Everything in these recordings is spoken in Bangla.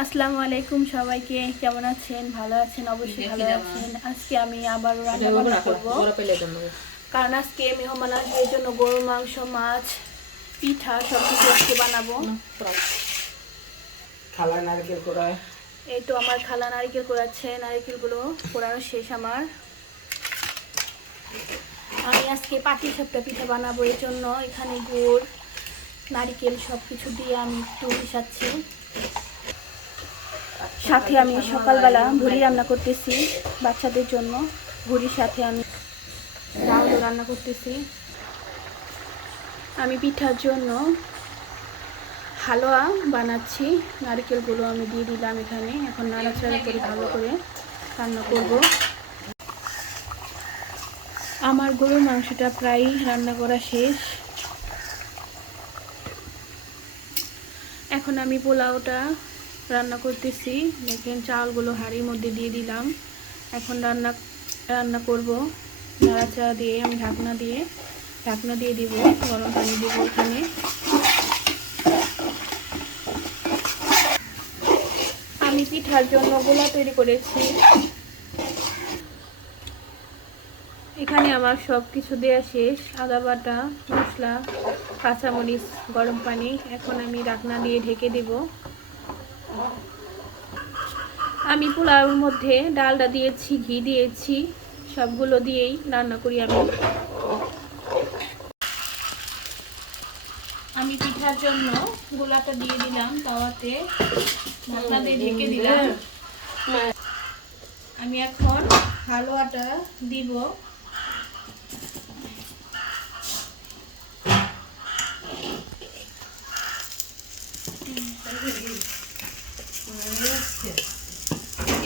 আসসালামু আলাইকুম সবাইকে, কেমন আছেন? ভালো আছেন? অবশ্যই ভালো আছেন। আজকে আমি আবার রান্না বান্না করব, কারণ আজকে মেহমান আসবে, এই জন্য গরুর মাংস, মাছ, পিঠা সব কিছু আজকে বানাবো। এই তো আমার খালা নারকেল কোড়াচ্ছে, নারকেলগুলো কোড়ানো শেষ আমার। আমি আজকে পাটিসাপটা পিঠা বানাবো, এই জন্য এখানে গুড়, নারকেল সব কিছু দিয়ে আমি একটু মিশাচ্ছি। সাথে আমি সকালবেলা ভুড়ি রান্না করতেছি বাচ্চাদের জন্য। ভুড়ির সাথে আমি ডাউলও রান্না করতেছি। আমি পিঠার জন্য হালুয়া বানাচ্ছি। নারকেলগুলো আমি দিয়ে দিলাম এখানে। এখন নাড়াচাড়া করে ভালো করে রান্না করব। আমার গরুর মাংসটা প্রায় রান্না করা শেষ। এখন আমি পোলাওটা রান্না করতেছি। দেখেন চালগুলো হাঁড়ির মধ্যে দিয়ে দিলাম। এখন রান্না করব। নাড়াচাড়া দিয়ে আমি ঢাকনা দিয়ে দিব। গরম পানি দিব এখানে। আমি পিঠার জন্য গোলা তৈরি করেছি। এখানে আমার সব কিছু দেওয়া শেষ। আদা বাটা, মশলা, কাঁচামরিচ, গরম পানি। এখন আমি ঢাকনা দিয়ে ঢেকে দেব। আমি পোলাওর মধ্যে ডালটা দিয়েছি, ঘি দিয়েছি, সবগুলো দিয়েই রান্না করি আমি পিঠার জন্য গোলাটা দিয়ে দিলাম তাওয়াতে, ঢাকনা দিয়ে ঢেকে দিলাম। আমি এখন হালুয়াটা দিব।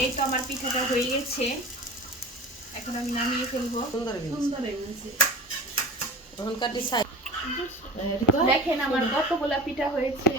এই তো আমার পিঠাটা হয়ে গেছে, এখন আমি নামিয়ে ফেলবো। দেখেন আমার কতগুলা পিঠা হয়েছে।